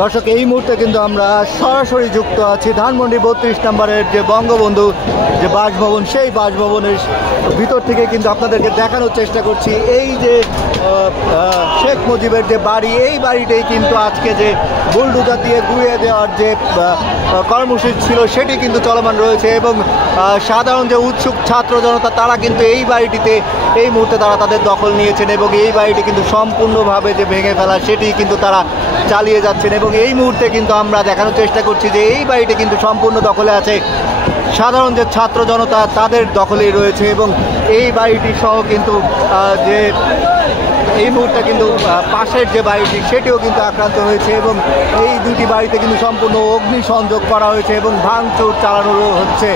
দর্শক এই মুহূর্তে কিন্তু আমরা সরাসরি যুক্ত আছি ধানমন্ডি ৩২ নম্বরের যে বঙ্গবন্ধু যে বাসভবন, সেই বাসভবনের ভিতর থেকে কিন্তু আপনাদেরকে দেখানোর চেষ্টা করছি এই যে শেখ মুজিবের যে বাড়ি, এই বাড়িটাই কিন্তু আজকে যে বুলডোজার দিয়ে গুঁড়িয়ে দেওয়ার যে কর্মসূচি ছিল সেটি কিন্তু চলমান রয়েছে এবং সাধারণ যে উৎসুক ছাত্র জনতা তারা কিন্তু এই বাড়িটিতে এই মুহূর্তে তারা তাদের দখল নিয়েছেন এবং এই বাড়িটি কিন্তু সম্পূর্ণভাবে যে ভেঙে ফেলা সেটি কিন্তু তারা চালিয়ে যাচ্ছেন এবং এই মুহূর্তে কিন্তু আমরা দেখানোর চেষ্টা করছি যে এই বাড়িটি কিন্তু সম্পূর্ণ দখলে আছে, সাধারণ যে ছাত্র জনতা তাদের দখলেই রয়েছে এবং এই বাড়িটি সহ কিন্তু যে এই মুহূর্তে কিন্তু পাশের যে বাড়িটি সেটিও কিন্তু আক্রান্ত হয়েছে এবং এই দুটি বাড়িতে কিন্তু সম্পূর্ণ অগ্নিসংযোগ করা হয়েছে এবং ভাঙচুর চালানো হচ্ছে।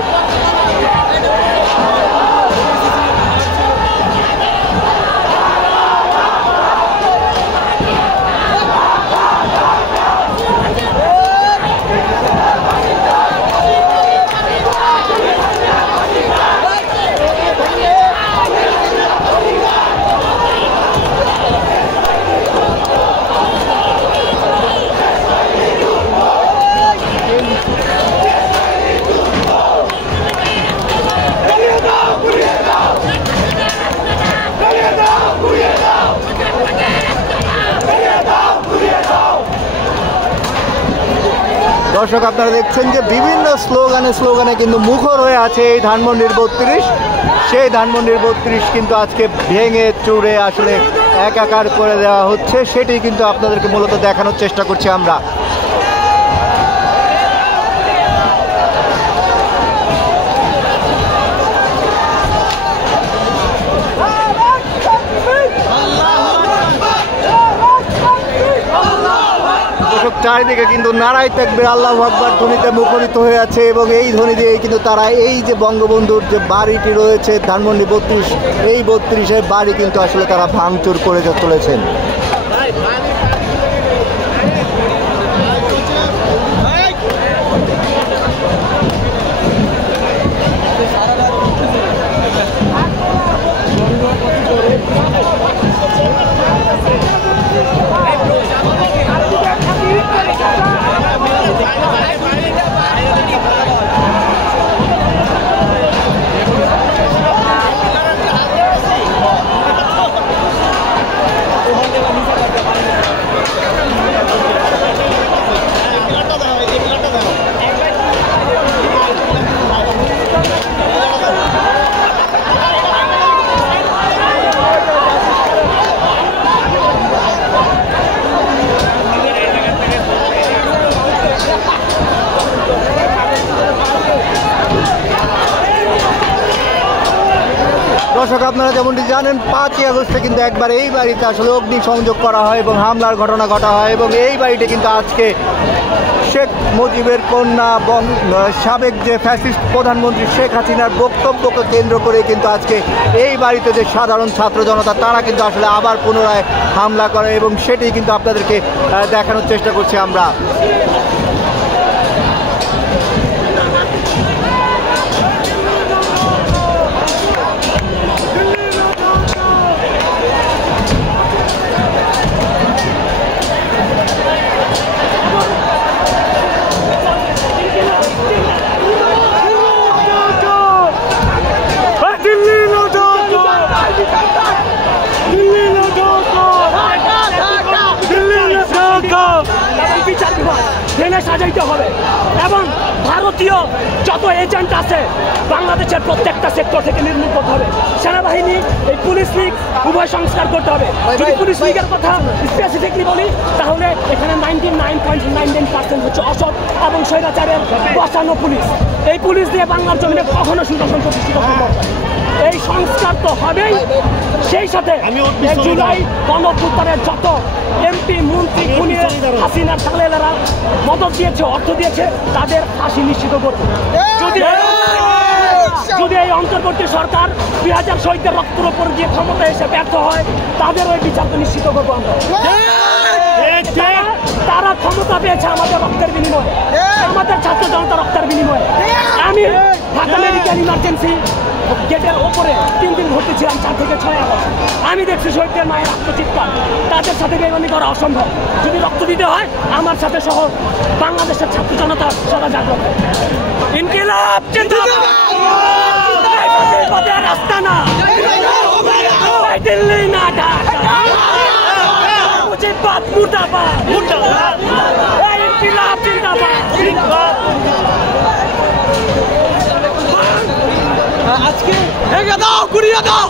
দর্শক আপনারা দেখছেন যে বিভিন্ন স্লোগানে কিন্তু মুখর হয়ে আছে এই ধানমন্ডির ৩২, সেই ধানমন্ডির ৩২ কিন্তু আজকে ভেঙে চুরে আসলে একাকার করে দেওয়া হচ্ছে, সেটি কিন্তু আপনাদেরকে মূলত দেখানোর চেষ্টা করছি আমরা। চারিদিকে কিন্তু নারাই তাকবীর আল্লাহু আকবার ধ্বনিতে মুখরিত হয়ে আছে এবং এই ধ্বনি দিয়ে কিন্তু তারা এই যে বঙ্গবন্ধুর যে বাড়িটি রয়েছে ধানমন্ডি ৩২, এই ৩২-এর বাড়ি কিন্তু আসলে তারা ভাঙচুর করে তুলেছেন। দর্শক আপনারা যেমনটি জানেন ৫ই আগস্টে কিন্তু একবার এই বাড়িতে আসলে অগ্নিসংযোগ করা হয় এবং হামলার ঘটনা ঘটা হয় এবং এই বাড়িতে কিন্তু আজকে শেখ মুজিবের কন্যা এবং সাবেক যে ফ্যাসিস্ট প্রধানমন্ত্রী শেখ হাসিনার বক্তব্যকে কেন্দ্র করে কিন্তু আজকে এই বাড়িতে যে সাধারণ ছাত্র জনতা তারা কিন্তু আসলে আবার পুনরায় হামলা করে এবং সেটি কিন্তু আপনাদেরকে দেখানোর চেষ্টা করছি আমরা। সাজাইতে হবে এবং ভারতীয় যত এজেন্ট আছে বাংলাদেশের প্রত্যেকটা সেক্টর থেকে নির্মূল করতে হবে। সেনাবাহিনী, এই পুলিশ লীগ উভয় সংস্কার করতে হবে। যদি পুলিশ লীগের কথা স্পেসিফিকলি বলি তাহলে এখানে 99.99% হচ্ছে অসৎ এবং স্বৈরাচারের বসানো পুলিশ। এই পুলিশ দিয়ে বাংলার জমিনে কখনো সুশাসন প্রতিষ্ঠিত হবে। এই সংস্কার তো হবেই, সেই সাথে ১ জুলাই গণঅভ্যুত্থানের যত এমপি মন্ত্রী খুনিয়ে হাসিনার সালেলারা মদত দিয়েছে, অর্থ দিয়েছে, তাদের ফাঁসি নিশ্চিত করবে। যদি এই অন্তর্বর্তী সরকার ২০০০ শহীদদের রক্তের উপর দিয়ে ক্ষমতা এসে ব্যর্থ হয় তাদের ওই বিচারকে নিশ্চিত করবো আমরা। তারা ক্ষমতা পেয়েছে আমাদের রক্তের বিনিময়ে, আমাদের ছাত্র জনতা রক্তের বিনিময়ে। আমি ঢাকা মেডিকেল ইমার্জেন্সি গেটের ওপরে 3 দিন ভর্তি ছিলাম, 4 থেকে 6 আগস্ট। আমি দেখছি শহীদদের মায়ের আত্মচিৎকার, তাদের সাথে বেইমানি করা অসম্ভব। যদি রক্ত দিতে হয় আমার সাথে সহ বাংলাদেশের ছাত্র জনতা সদা জাগ্রত। ইনকিলাব জিন্দাবাদ, পথে রাস্তা না, দিল্লি না ঢাকা, মুজিবাদ মুর্দাবাদ, ইনকিলাব জিন্দাবাদ। আজকে ভেঙে দাও, গুড়িয়ে দাও।